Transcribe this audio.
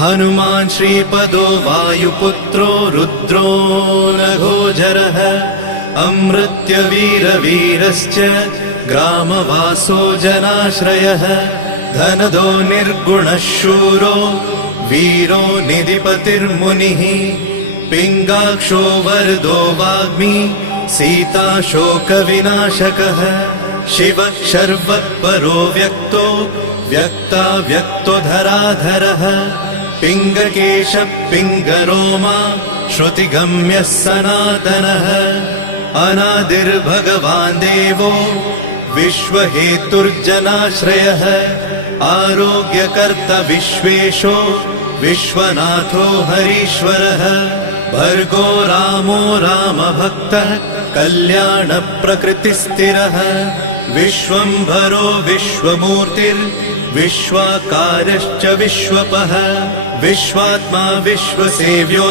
हनुमान् श्रीपदो वायुपुत्रो रुद्रो नघोजरः अमृत्यवीरवीरश्च ग्रामवासो जनाश्रयः धनदो निर्गुणः शूरो वीरो निधिपतिर्मुनिः पिङ्गाक्षो वरदो वाग्मी सीताशोकविनाशकः शिवः शर्वत्परो व्यक्तो व्यक्ताव्यक्तो धराधरः पिङ्गकेशः पिङ्गरोमा श्रुतिगम्यः सनातनः अनादिर्भगवान् देवो विश्वहेतुर्जनाश्रयः आरोग्यकर्ता विश्वेशो विश्वनाथो हरीश्वरः भर्गो रामो रामभक्तः कल्याणप्रकृतिस्थिरः विश्वम्भरो विश्वमूर्तिर्विश्वाकारश्च विश्वपः विश्वात्मा विश्वसेव्यो